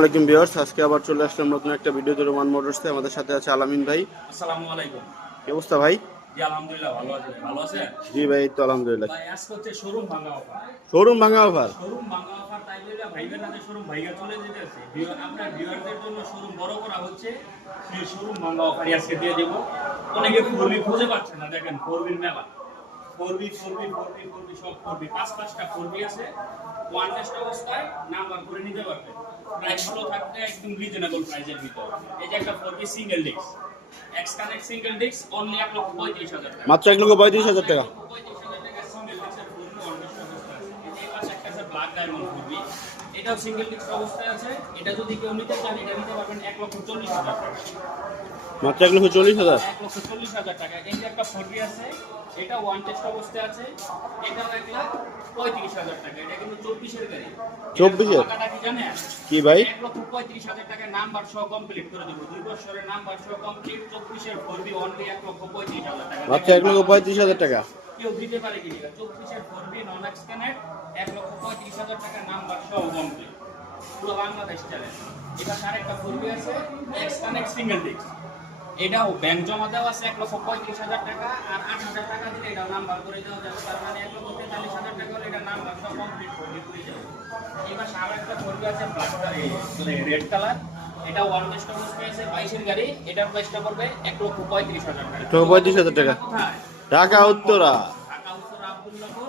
আলাইকুম ভিউয়ার্স, আজকে আবার চলে আসলাম নতুন একটা ভিডিওতে রোমান মোটরসে। আমাদের সাথে আছে আলামিন ভাই। আসসালামু আলাইকুম। কি অবস্থা ভাই? জি আলহামদুলিল্লাহ ভালো আছি। ভালো আছেন? জি ভাই, তো আলহামদুলিল্লাহ। ভাই আজকে হচ্ছে শোরুম ভাঙা অফার। শোরুম ভাঙা অফার। শোরুম ভাঙা অফার তাই বলে ভাইবেন না যে শোরুম ভাইগা চলে যেতেছে। আপনার ভিউয়ারদের জন্য শোরুম বড় করা হচ্ছে। সেই শোরুম ভাঙা অফারই আজকে দিয়ে দেব। অনেকে ফোরবি খুঁজে পাচ্ছে না, দেখেন ফোরবির মেলা। ফোরবি সব ফোরবি পাঁচটা ফোরবি আছে। ওয়ান টেস্ট অবস্থায় নাম্বার করে নিতে পারবেন। প্রাইসগুলো থাকবে একদম রিজনেবল প্রাইসের ভিতর। এই যে একটা four B single disc, X connect single disc only 1,35,000 টাকা। মাত্র 1,35,000 টাকা। 35,000 টাকা সিঙ্গেল ডিস্কের ফোরবি ওয়ান টেস্ট অবস্থায় আছে। এই পাশে একটা আছে ব্ল্যাক ডায়মন্ড ফোরবি, এটাও সিঙ্গেল ডিস্ক অবস্থায় আছে। এটা যদি কেউ নিতে চান এটা নিতে পারবেন 1,40,000 টাকা। মাত্র 1,40,000। 1,40,000 টাকা। এই যে একটা ফোরবি আছে, এটা ওয়ান টেস্ট অবস্থায় আছে, এটাও 1,35,000 টাকা। এটা কিন্তু 24-এর গাড়ি। 24-এর টাকাটা কি জানেন? কি ভাই? 1,35,000 টাকা নাম্বার সহ কমপ্লিট করে দেবো। 2 বছরের নাম্বার সহ কমপ্লিট। 24-এর ফোরবি অনলি 1,35,000 টাকা। মাত্র 1,35,000 টাকা। কেউ দিতে পারে কি? 24-এর ফোরবি নন এক্সকানেক্ট 1,35,000 টাকা নাম্বার সহ কমপ্লিট। পুরো বাংলাদেশ চ্যালেঞ্জ। এটা আরেকটা ফোরবি আছে এক্সকানেক্ট সিঙ্গেল ডিস্ক, এটাও ব্যাংক জমা দেওয়া আছে 1,35,000 টাকা, আর 8,000 টাকা দিলে এটা নাম্বার করে দেওয়া যাবে। তার মানে 1,43,000 টাকা হলে এটা নাম্বার সব কমপ্লিট করে যাবে। এবার আর একটা ফোরবি আছে রেড কালার, এটা ওয়ান টেস্ট অবস্থায় আছে 22-এর গাড়ি। এটার প্রাইসটা পড়বে 1,35,000 টাকা। 1,35,000 টাকা। কোথায়? ঢাকা উত্তরা। ঢাকা উত্তর আব্দুল্লাহপুর